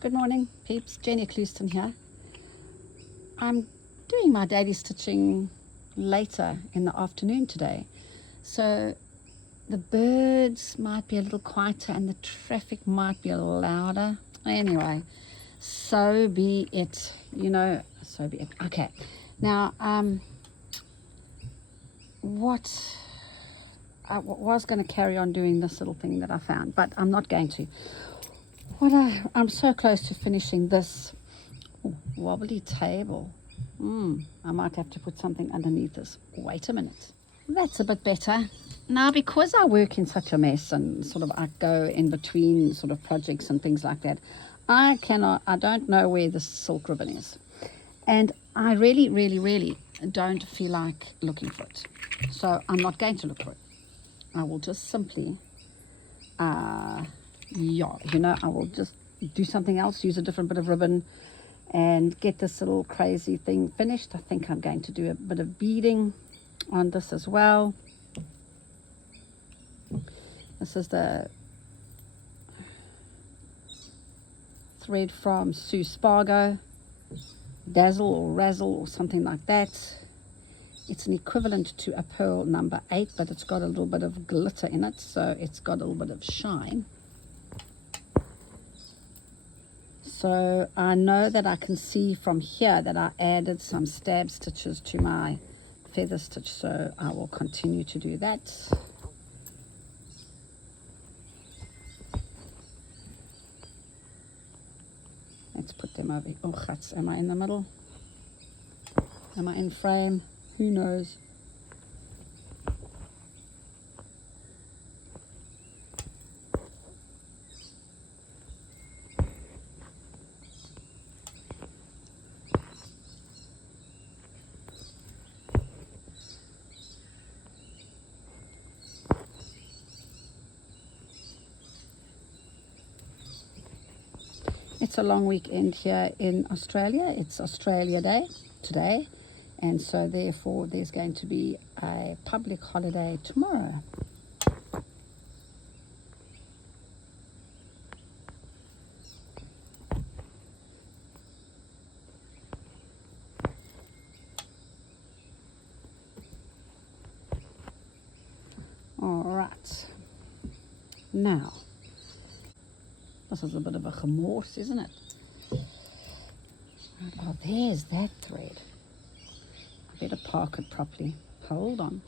Good morning, peeps. Jenny Clouston here. I'm doing my daily stitching later in the afternoon today, so the birds might be a little quieter and the traffic might be a little louder. Anyway, so be it. So be it. Okay, now what I was going to carry on doing this little thing that I found, but I'm not going to. I'm so close to finishing this wobbly table. I might have to put something underneath this. Wait a minute. That's a bit better. Now, because I work in such a mess and sort of I go in between sort of projects and things like that, I don't know where the silk ribbon is. And I really don't feel like looking for it. So I'm not going to look for it. I will just simply, I will just do something else, use a different bit of ribbon and get this little crazy thing finished. I think I'm going to do a bit of beading on this as well. This is the thread from Sue Spargo, Dazzle or Razzle or something like that. It's an equivalent to a pearl number 8, but it's got a little bit of glitter in it, so it's got a little bit of shine. So I know that I can see from here that I added some stab stitches to my feather stitch, so I will continue to do that. Let's put them over. Oh, am I in the middle? Am I in frame? Who knows? It's a long weekend here in Australia. It's Australia Day today, and so therefore there's going to be a public holiday tomorrow. All right. Now, this is a bit of a gemorse, isn't it? Oh, there's that thread. I better park it properly. Hold on.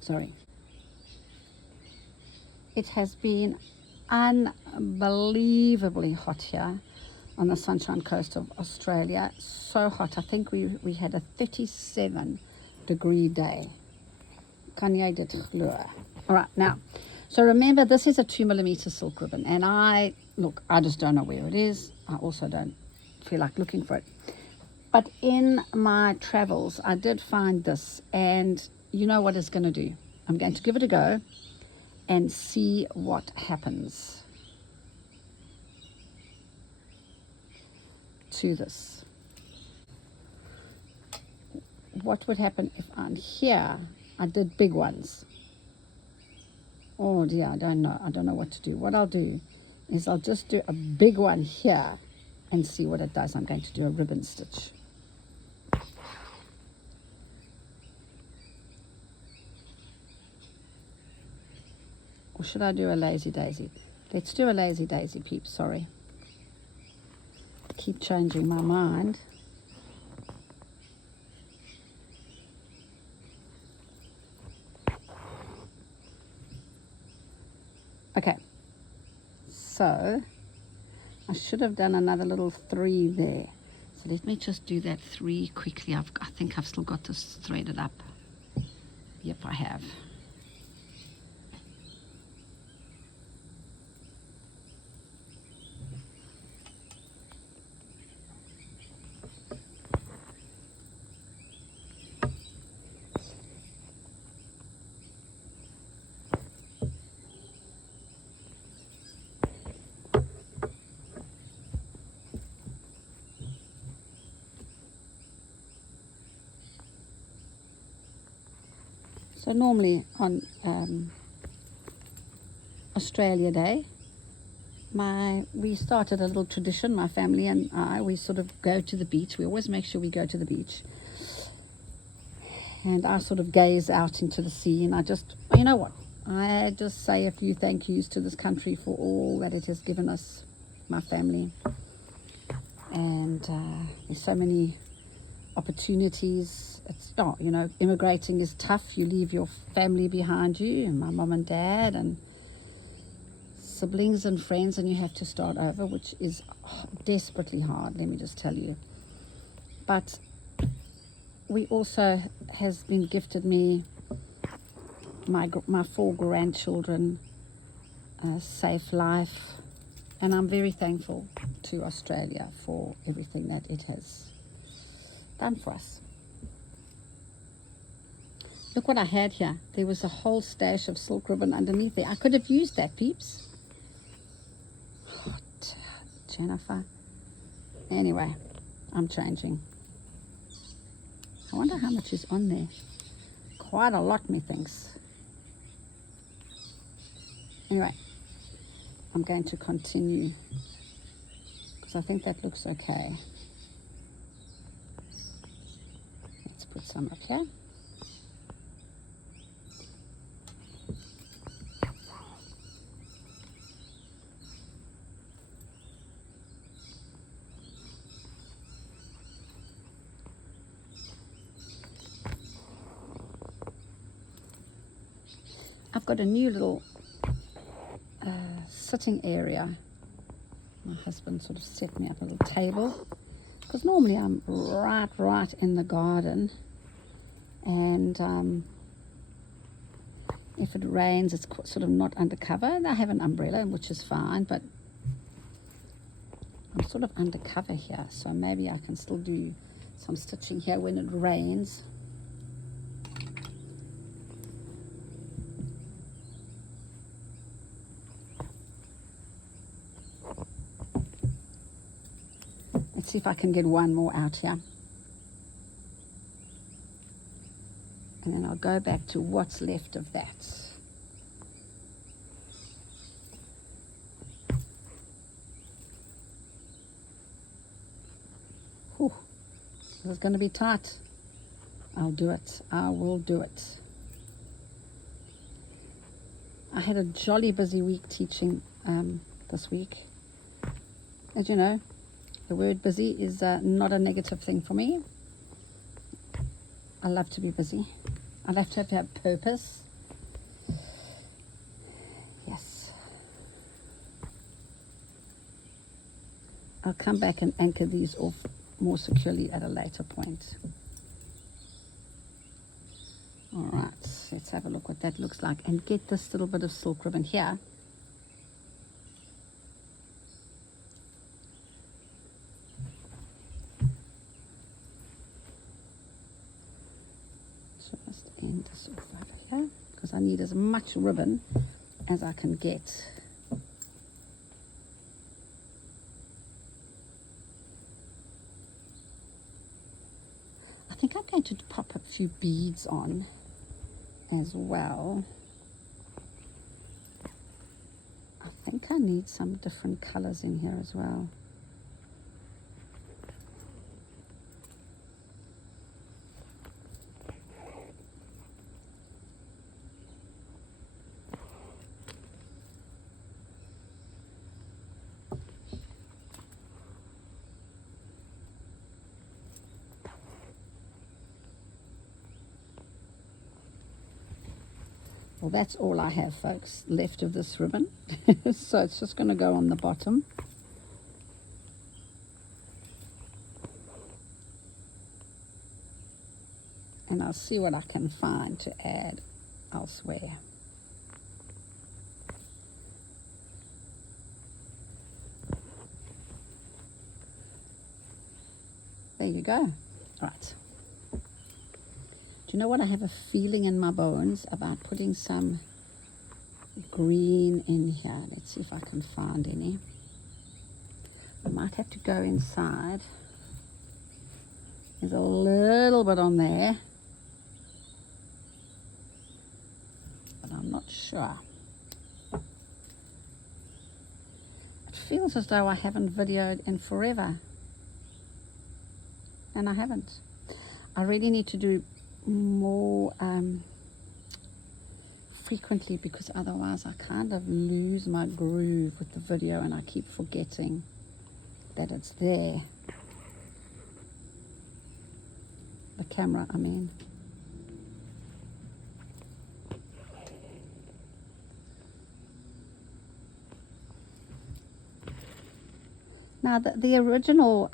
Sorry. It has been unbelievably hot here on the Sunshine Coast of Australia. So hot. I think we had a 37-degree day. Kan jy dit glo? All right, now. So remember, this is a 2mm silk ribbon, and I just don't know where it is. I also don't feel like looking for it. But in my travels, I did find this, and you know what it's going to do. I'm going to give it a go and see what happens to this. What would happen if on here I did big ones? Oh dear, I don't know what to do. What I'll do is I'll just do a big one here and see what it does. I'm going to do a ribbon stitch. Or should I do a lazy daisy? Let's do a lazy daisy, peeps. Sorry. Keep changing my mind. Okay, so I should have done another little 3 there. So let me just do that 3 quickly. I think I've still got this threaded up. Yep, I have. So normally on Australia Day, we started a little tradition, my family and I. We sort of go to the beach. We always make sure we go to the beach. And I sort of gaze out into the sea, and I just, you know what? I just say a few thank yous to this country for all that it has given us, my family. And there's so many opportunities. It's, oh, you know, immigrating is tough. You leave your family behind you, and my mom and dad and siblings and friends, and you have to start over, which is desperately hard, let me just tell you. But we also has been gifted me my 4 grandchildren, a safe life, and I'm very thankful to Australia for everything that it has done for us. Look what I had here. There was a whole stash of silk ribbon underneath there. I could have used that, peeps. Oh, Jennifer. Anyway, I'm changing. I wonder how much is on there. Quite a lot, methinks. Anyway, I'm going to continue because I think that looks okay. Let's put some up here. I've got a new little sitting area. My husband sort of set me up a little table because normally I'm right in the garden, and if it rains it's sort of not undercover. I have an umbrella, which is fine, but I'm sort of undercover here, so maybe I can still do some stitching here when it rains. Let's see if I can get one more out here. And then I'll go back to what's left of that. Whew. This is going to be tight. I'll do it. I will do it. I had a jolly busy week teaching this week. As you know, the word busy is not a negative thing for me. I love to be busy. I love to have purpose. Yes. I'll come back and anchor these off more securely at a later point. All right, let's have a look what that looks like and get this little bit of silk ribbon here. Just end this off over here because I need as much ribbon as I can get. I think I'm going to pop a few beads on as well. I think I need some different colors in here as well. Well, that's all I have, folks, left of this ribbon. So it's just going to go on the bottom. And I'll see what I can find to add elsewhere. There you go. Right. You know what? I have a feeling in my bones about putting some green in here. Let's see if I can find any. I might have to go inside. There's a little bit on there, but I'm not sure. feels as though I haven't videoed in forever, and I haven't. I really need to do more frequently, because otherwise I kind of lose my groove with the video and I keep forgetting that it's there. The camera, I mean. Now the original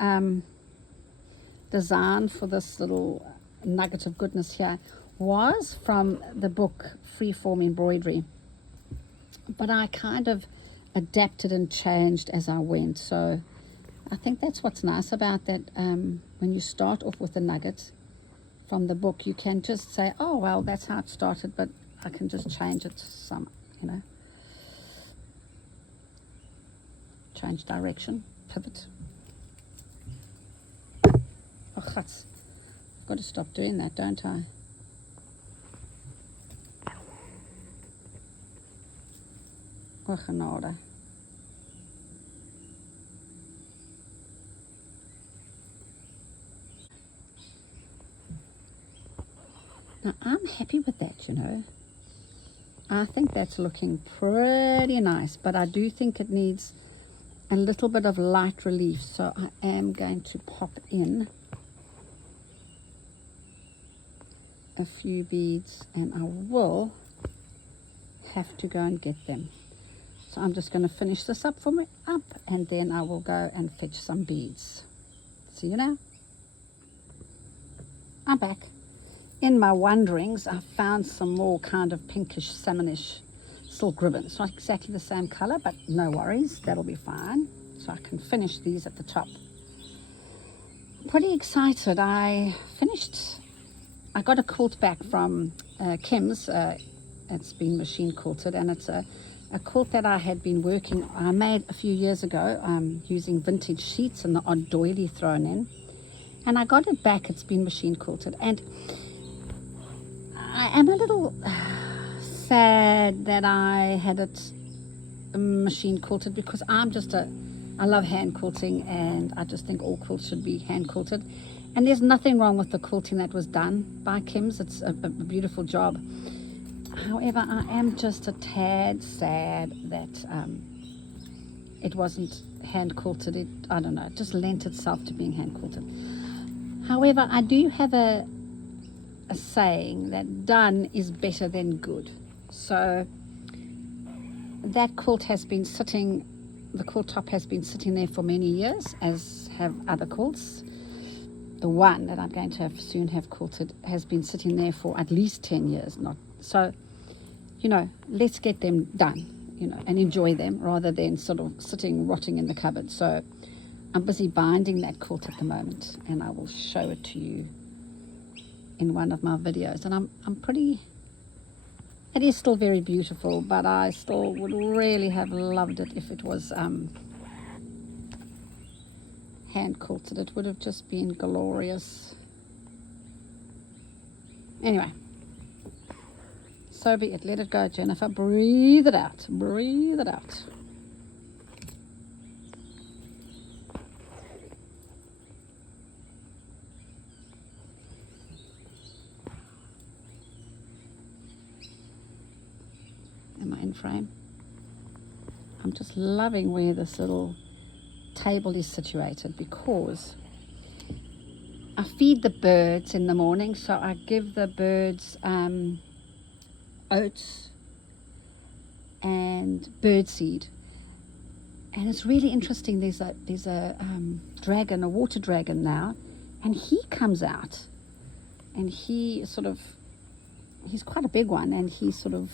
design for this little nugget of goodness here was from the book Freeform Embroidery, but I kind of adapted and changed as I went. So I think that's what's nice about that. When you start off with a nugget from the book, you can just say, oh well, that's how it started, but I can just change it some, you know, change direction, pivot. Oh, guts. I've got to stop doing that, don't I? Oh, genade. Now, I'm happy with that, you know. I think that's looking pretty nice, but I do think it needs a little bit of light relief, so I am going to pop in a few beads, and I will have to go and get them. So I'm just going to finish this up and then I will go and fetch some beads. See you now. I'm back. In my wanderings, I found some more kind of pinkish, salmonish silk ribbons. Not exactly the same color, but no worries, that'll be fine. So I can finish these at the top. I'm pretty excited. I got a quilt back from Kim's. It's been machine quilted, and it's a quilt that I had been I made a few years ago using vintage sheets and the odd doily thrown in. And I got it back. It's been machine quilted, and I am a little sad that I had it machine quilted, because I love hand quilting, and I just think all quilts should be hand quilted. And there's nothing wrong with the quilting that was done by Kim's. It's a beautiful job. However, I am just a tad sad that it wasn't hand quilted. I don't know, it just lent itself to being hand quilted. However, I do have a saying that done is better than good. So that quilt has been sitting, the quilt top has been sitting there for many years, as have other quilts. The one that I'm going to soon have quilted has been sitting there for at least 10 years. So, you know, let's get them done, you know, and enjoy them rather than sort of sitting rotting in the cupboard. So I'm busy binding that quilt at the moment, and I will show it to you in one of my videos. And I'm pretty, it is still very beautiful, but I still would really have loved it if it was hand quilted. It would have just been glorious. Anyway, so be it. Let it go, Jennifer. Breathe it out. Breathe it out. Am I in frame? I'm just loving where this little table is situated, because I feed the birds in the morning. So I give the birds oats and birdseed, and it's really interesting. There's a dragon, a water dragon now, and he comes out, and he's quite a big one, and he sort of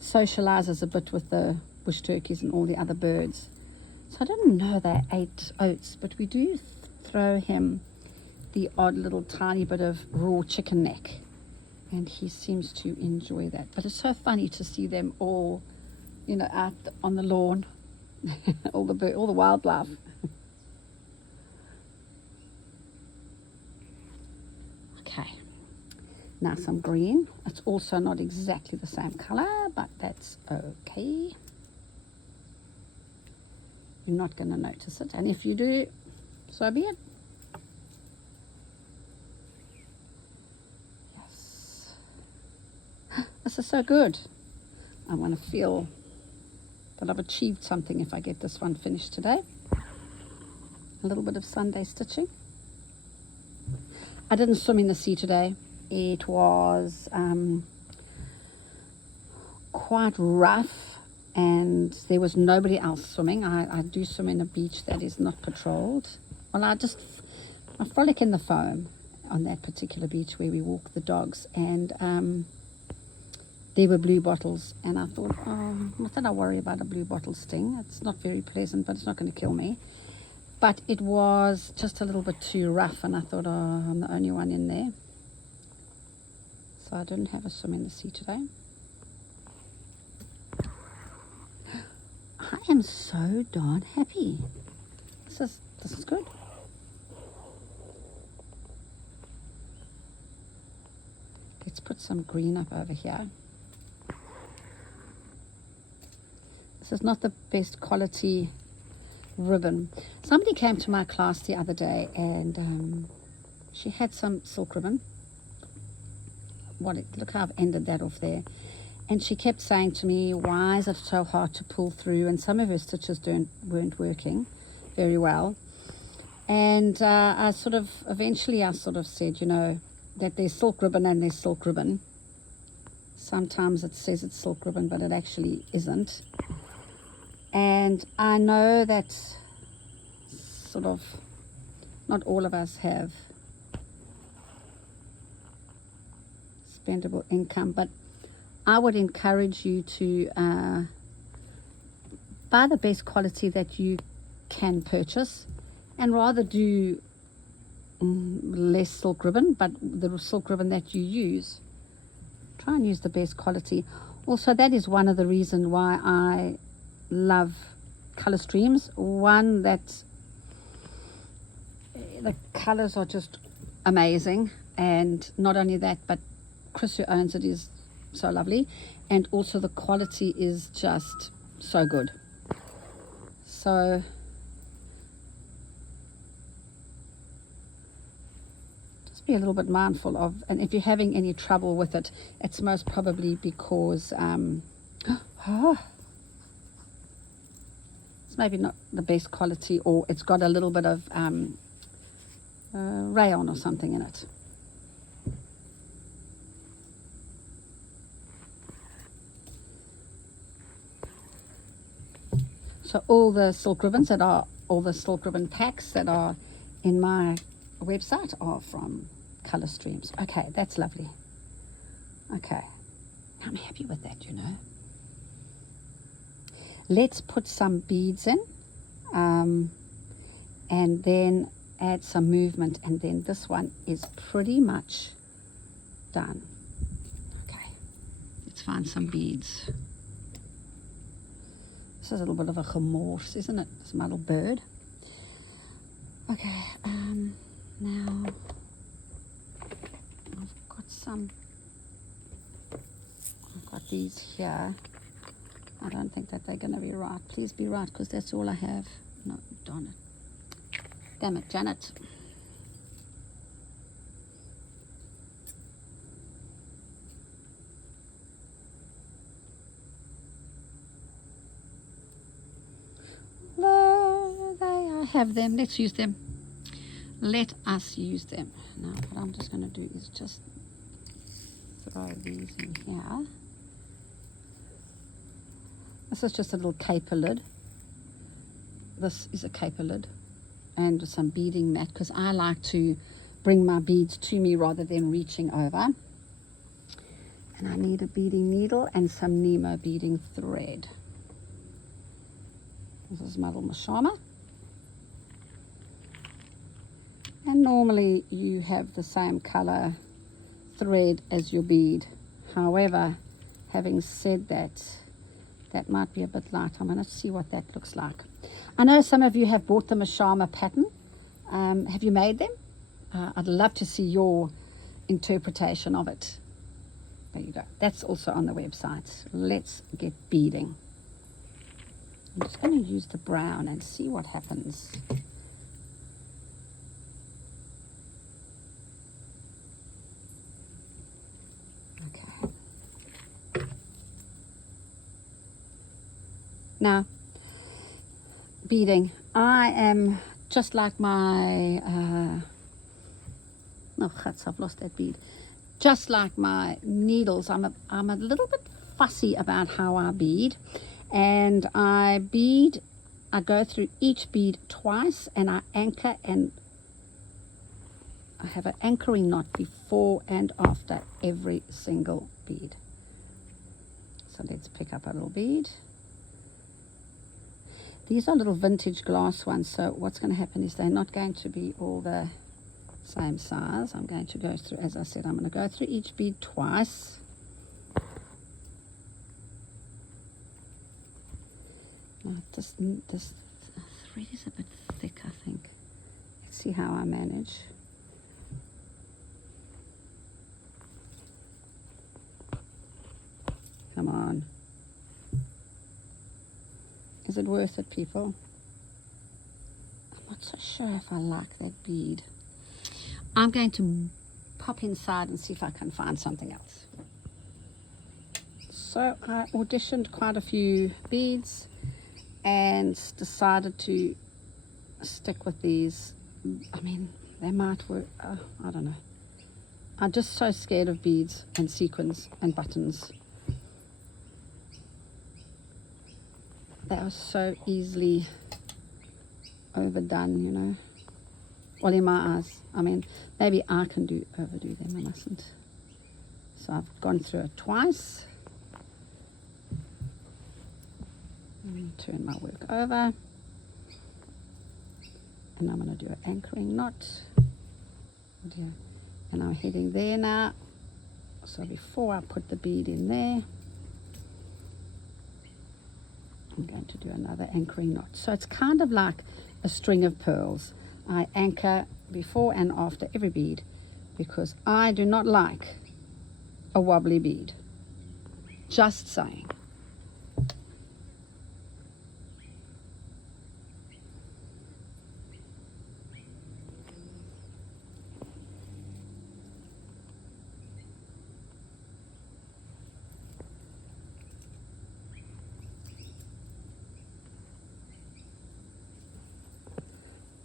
socializes a bit with the bush turkeys and all the other birds. So I didn't know they ate oats, but we do throw him the odd little tiny bit of raw chicken neck, and he seems to enjoy that. But it's so funny to see them all, you know, out on the lawn, all the wildlife. Okay, now some green. It's also not exactly the same color, but that's okay. you're not going to notice it. And if you do, so be it. Yes. This is so good. I want to feel that I've achieved something if I get this one finished today. A little bit of Sunday stitching. I didn't swim in the sea today. It was quite rough and there was nobody else swimming. I do swim in a beach that is not patrolled. Well, I frolic in the foam on that particular beach where we walk the dogs, and there were blue bottles, and I thought, oh, not that I worry about a blue bottle sting. It's not very pleasant, but it's not going to kill me. But it was just a little bit too rough, and I thought, oh, I'm the only one in there. So I didn't have a swim in the sea today. I am so darn happy. This is good. Let's put some green up over here. This is not the best quality ribbon. Somebody came to my class the other day, and she had some silk ribbon. Look how I've ended that off there. And she kept saying to me, why is it so hard to pull through? And some of her stitches weren't working very well. And eventually I said, you know, that there's silk ribbon and there's silk ribbon. Sometimes it says it's silk ribbon, but it actually isn't. And I know that not all of us have spendable income, but I would encourage you to buy the best quality that you can purchase, and rather do less silk ribbon, but the silk ribbon that you use, try and use the best quality. Also, that is one of the reasons why I love color streams. One, that the colors are just amazing, and not only that, but Chris, who owns it, is so lovely, and also the quality is just so good. So just be a little bit mindful of, and if you're having any trouble with it, it's most probably because it's maybe not the best quality, or it's got a little bit of rayon or something in it. So all the silk ribbons all the silk ribbon packs that are in my website are from Color Streams. Okay, that's lovely. Okay, I'm happy with that, you know. Let's put some beads in, and then add some movement, and then this one is pretty much done. Okay, let's find some beads. This is a little bit of a gemorse, isn't it? It's my little bird. Okay, now I've got these here. I don't think that they're going to be right. Please be right, because that's all I have. No, darn it. Damn it, Janet. Have them. Let's use them. Let us use them. Now what I'm just going to do is just throw these in here. This is just a little caper lid. This is a caper lid, and some beading mat, because I like to bring my beads to me rather than reaching over. And I need a beading needle and some Nemo beading thread. This is my little Marschma. And normally you have the same color thread as your bead. However, having said that, that might be a bit light. I'm going to see what that looks like. I know some of you have bought the Marschma pattern. Have you made them? I'd love to see your interpretation of it. There you go. That's also on the website. Let's get beading. I'm just going to use the brown and see what happens. Okay. Now, beading. I am just like my, oh, guts, I've lost that bead. Just like my needles, I'm a little bit fussy about how I bead. And I go through each bead twice, and I anchor, and I have an anchoring knot before and after every single bead. So let's pick up a little bead. These are little vintage glass ones, so what's going to happen is they're not going to be all the same size. I'm going to go through, as I said, I'm going to go through each bead twice. Now this thread is a bit thick, I think. Let's see how I manage. Come on. Is it worth it, people? I'm not so sure if I like that bead. I'm going to pop inside and see if I can find something else. So I auditioned quite a few beads and decided to stick with these. I mean, they might work. I don't know. I'm just so scared of beads and sequins and buttons. They are so easily overdone, you know. Well, in my eyes. I mean, maybe I can overdo them. I mustn't. So I've gone through it twice. Turn my work over. And I'm going to do an anchoring knot. And I'm heading there now. So before I put the bead in there, I'm going to do another anchoring knot. So it's kind of like a string of pearls. I anchor before and after every bead because I do not like a wobbly bead. Just saying.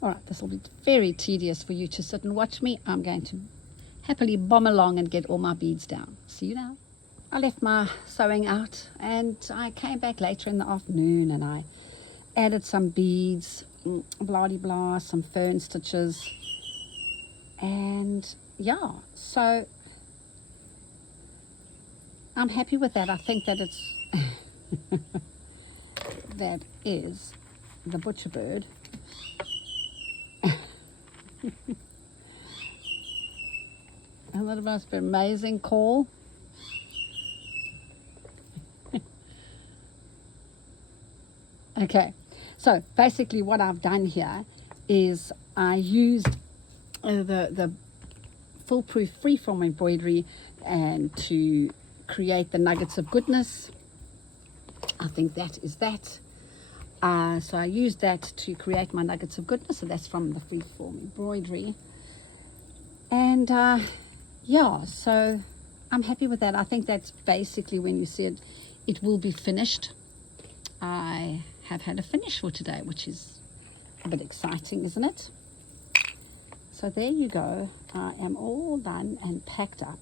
All right, this will be very tedious for you to sit and watch me. I'm going to happily bomb along and get all my beads down. See you now. I left my sewing out and I came back later in the afternoon and I added some beads, blah-de-blah, some fern stitches. And yeah, so I'm happy with that. I think that it's, that is the butcher bird. And that must be an amazing call. Okay, so basically what I've done here is I used the foolproof freeform embroidery and to create the nuggets of goodness. I think that is that. So I used that to create my nuggets of goodness. So that's from the freeform embroidery. And yeah, so I'm happy with that. I think that's basically when you see it, it will be finished. I have had a finish for today, which is a bit exciting, isn't it? So there you go. I am all done and packed up.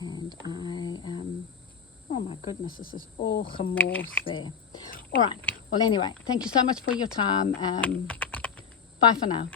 And I am, oh my goodness, this is all gemors there. All right. Well, anyway, thank you so much for your time. Bye for now.